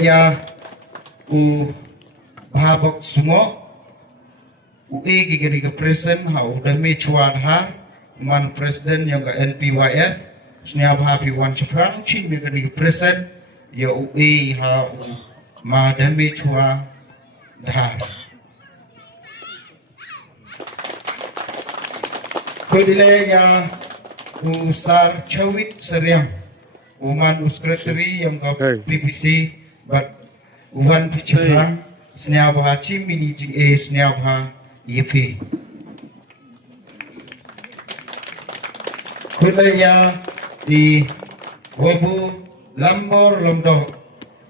ya u babok sungo u gigeri ke present ha udah mechuan ha man presiden yang ke NPYF senia happy one chafrang chin me ke present ya u ha ma da mechua dah Kodile ya usar cawit seriang uman sekretari yang ke PPC but uwan pichifrang senia bahachi mini jing senia bah yepi Kodile ya di wabu lambor lomdo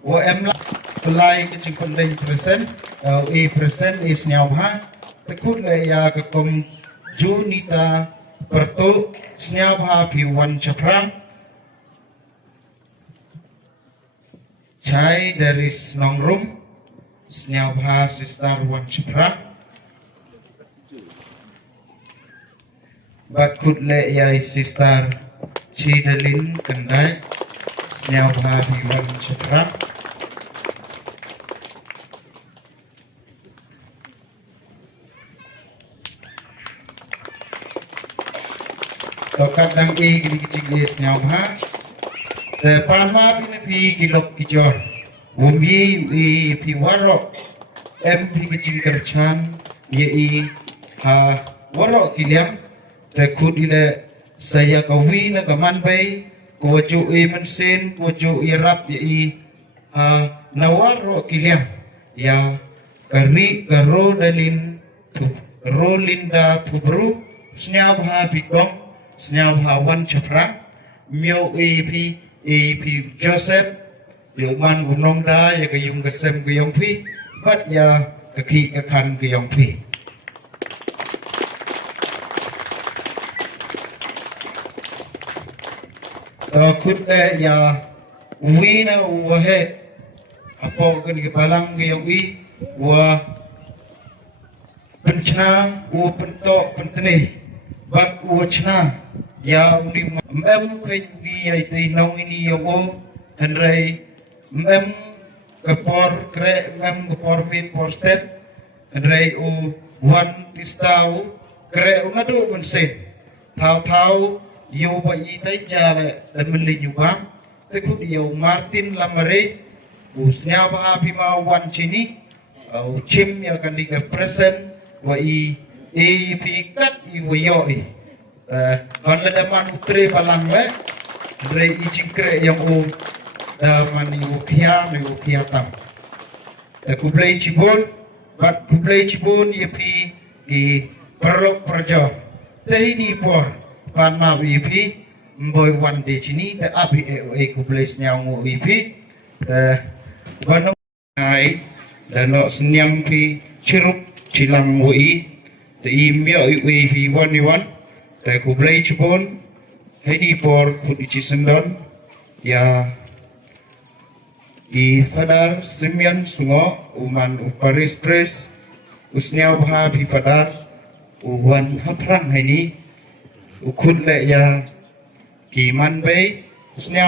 wa emla pelai kecing pendeng present present senia bah Kodile ya ke kom Junita Pertu Snyabha Piwan Chaprang Chai dari Nongrum Snyabha Sistar Wan Chaprang Bat Kudle Yai Sistar Chidalin Kendai Snyabha Piwan Chaprang Tokat dang gini kecil nyamha, panma pi kilok kijor, umbi pi warok, pi kecil kercan, warok kiliam, tekut ile saya kawin kaman bay, kuaju mensen, kuaju irap nawarok kiliam, ya kari karo dalin tu, rolinda tubru, snyabha pikong. Snyabhawan Chaprang, Mio AP Joseph, Yuman Gunong Da, Yakayung Gasem Guyong Pi, Bat Ya Kaki Kakan Guyong Pi. Kudle Ya Wina Wahe, Apo Kan Kipalang Guyong I, Wa Penchna, Wa Pentok Pentene, Bat Wachna. Ya undi kai ai tei nong ini yomo henrai kepor kre kepor min por step henrai wan tistau kre unadu mensen thau yo ba i tei jale dan menli bang tekut yo Martin Lamare usnya ba ma wan chini chim ya kan diga present wa i pikat i wo Kalau daman utre palang le, dari icingkre yang mani ukia tam. Kublai cibun, bat kublai cibun yepi di perlok perjo. Teh ini por pan ma yepi mboy wan de cini te abi kublai senyamu yepi. Bano ai dan no senyam pi cirup cilang woi te imio yepi wan. Te kublai cibun, hedi por kudici sendon, ya i fadar Simeon sungo uman uparis pres usnya bha bi fadar uwan haprang heni ukudle ya kiman bay usnya